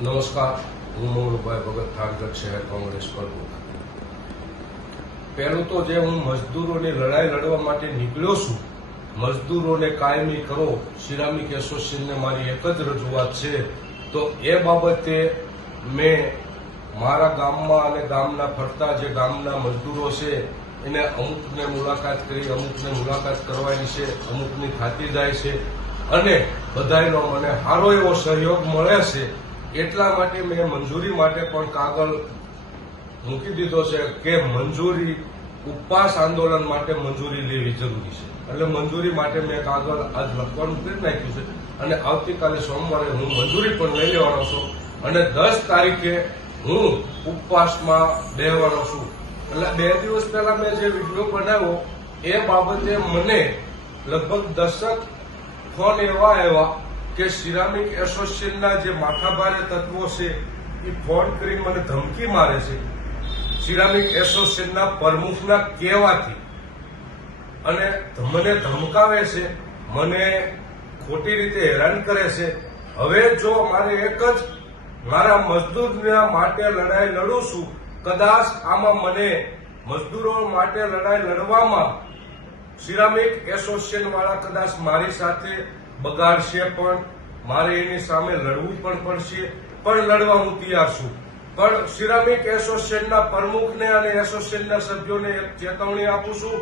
નમસ્કાર, હું મોહનભાઈ ભગત, ઠારગઢ શહેર કોંગ્રેસ પ્રમુખ. પહેલું તો જે હું મજદૂરોની લડાઈ લડવા માટે નીકળ્યો છું, મજદૂરોને કાયમી કરો, સિરામિક એસોસિએશનને મારી એક જ રજૂઆત છે. તો એ બાબતે મેં મારા ગામમાં અને ગામના ફરતા જે ગામના મજદૂરો છે એને અમુકને મુલાકાત કરી, અમુકને મુલાકાત કરવાની છે, અમુકની થતી જાય છે અને બધાનો મને સારો એવો સહયોગ મળે છે. એટલા માટે મેં મંજૂરી માટે પણ કાગળ મૂકી દીધો છે કે મંજૂરી ઉપવાસ આંદોલન માટે મંજૂરી લેવી જરૂરી છે. એટલે મંજૂરી માટે મેં કાગળ આજ લખવાનું કરી નાખ્યું છે અને આવતીકાલે સોમવારે હું મંજૂરી પણ લઈ લેવાનો છું અને 10 તારીખે હું ઉપવાસમાં બેહવાનો છું. એટલે 2 દિવસ પહેલા મેં જે વિડીયો બનાવ્યો એ બાબતે મને લગભગ 10 ફોન એવા આવ્યા કે સિરામિક એસોસિએશનના જે માથાભારે તત્વો છે એ ફોન કરી મને ધમકી મારે છે સિરામિક એસોસિએશનના પ્રમુખના કહેવાથી, અને મને ધમકાવે છે, મને ખોટી રીતે હેરાન કરે છે. હવે જો મારે એક જ મારા મજદૂરના માટે લડાઈ લડું છું, કદાચ આમાં મને મજદૂરો માટે લડાઈ લડવામાં સિરામિક એસોસિએશન વાળા કદાચ મારી સાથે બગાડશે, પણ મારે એની સામે લડવું પણ પડશે, પણ લડવા હું તૈયાર છું. પણ સિરામિક એસોસિએશનના પ્રમુખને અને એસોસિએશનના સભ્યોને એક ચેતવણી આપું છું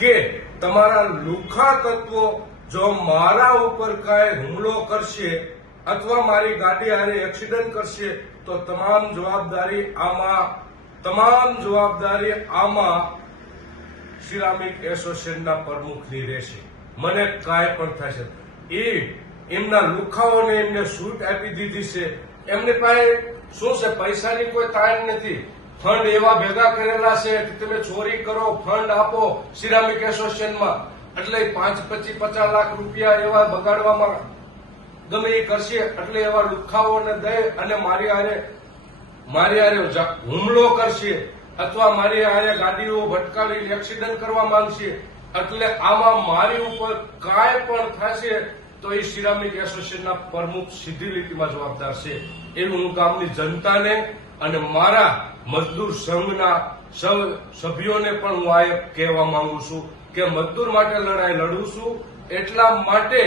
કે તમારા લુખ્ખા તત્વો જો મારા ઉપર કાંઈ હુમલો કરશે અથવા મારી ગાડી હારે એક્સિડન્ટ કરશે તો તમામ જવાબદારી આમાં સિરામિક એસોસિએશનના પ્રમુખની રહેશે. મને કાંઈ પણ થશે. એમના લુખાઓને એમને છૂટ આપી દીધી છે. એમની પાસે શું છે, પૈસાની કોઈ તાણ નથી. ફંડ એવા ભેગા કરેલા છે કે તમે ચોરી કરો, ફંડ આપો સિરામિક એસોસિએશનમાં, એટલે 50 લાખ રૂપિયા એવા બગાડવામાં ગમે એ કરશે. એટલે એવા લુખાઓને દઈ અને મારી હારે હુમલો કરશે અથવા મારી હારે ગાડીઓ ભટકાવી એક્સિડન્ટ કરવા માંગશે. એટલે આમાં મારી ઉપર કાંઈ પણ થશે તો એ સિરામિક એસોસિએશનના પ્રમુખ સીધી લીટીમાં જવાબદાર છે. એવું હું ગામની જનતાને અને મારા મજદૂર સંઘના સભ્યોને પણ હું આ કહેવા માંગુ છું કે મજદૂર માટે લડાઈ લડું છું. એટલા માટે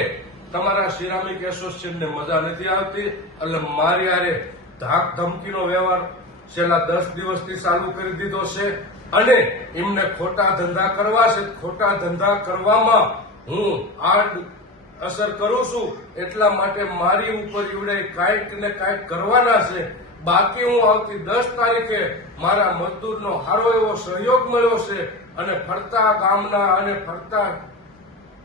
તમારા સિરામિક એસોસિએશનને મજા નથી આવતી. એટલે મારી હારે ધાક ધમકીનો વ્યવહાર છેલ્લા 10 દિવસથી ચાલુ કરી દીધો છે અને એમને ખોટા ધંધા કરવા છે. ખોટા ધંધા કરવામાં હું આડ અસર કરું છું. એટલા માટે મારી ઉપર એવડે કાંઈક ને કાંઈક કરવાના છે. બાકી હું આવતી 10 તારીખે મારા મજદૂરનો સારો એવો સહયોગ મળ્યો છે અને ફરતા ગામના અને ફરતા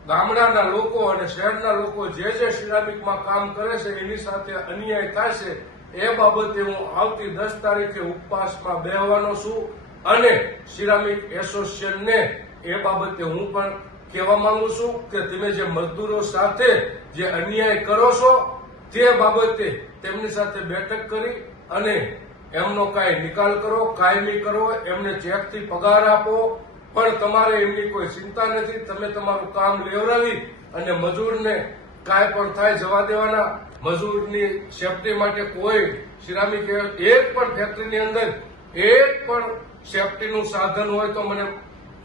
ગામડાના લોકો અને શહેરના લોકો જે સિરામિકમાં કામ કરે છે એની સાથે અન્યાય થાય છે એ બાબતે હું આવતી 10 તારીખે ઉપવાસમાં બેહવાનો છું અને સિરામિક એસોસિએશનને એ બાબતે હું પણ કહેવા માંગુ છું કે તમે જે મજદૂરો સાથે જે અન્યાય કરો છો તે બાબતે તેમની સાથે બેઠક કરી અને એમનો કાંઈ નિકાલ કરો, કાયમી કરો, એમને ચેકથી પગાર આપો. પણ તમારે એમની કોઈ ચિંતા નથી. તમે તમારું કામ લેવડાવી અને મજૂરને કાંઈ પણ થાય જવા દેવાના. મજૂરની સેફટી માટે કોઈ સિરામિક એક પણ ફેક્ટરીની અંદર એક પણ સેફટીનું સાધન હોય તો મને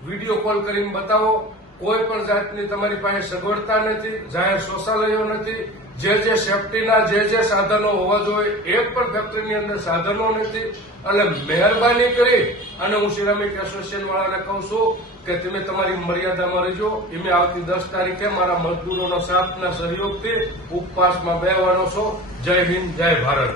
વિડીયો કોલ કરીને બતાવો. કોઈ પણ જાતની તમારી પાસે સગવડતા નથી, જાહેર શૌચાલયો નથી. જે સેફટીના જે સાધનો હોવા જોઈએ એક પણ ફેક્ટરીની અંદર સાધનો નથી. એટલે મહેરબાની કરી અને હું સિરામિક એસોસિએશન વાળાને કહું છું કે તમે તમારી મર્યાદામાં રહેજો. એમે આવતી 10 તારીખે મારા મજદૂરોના સાથના સહયોગથી ઉપવાસમાં બેહવાનો છો. જય હિન્દ, જય ભારત.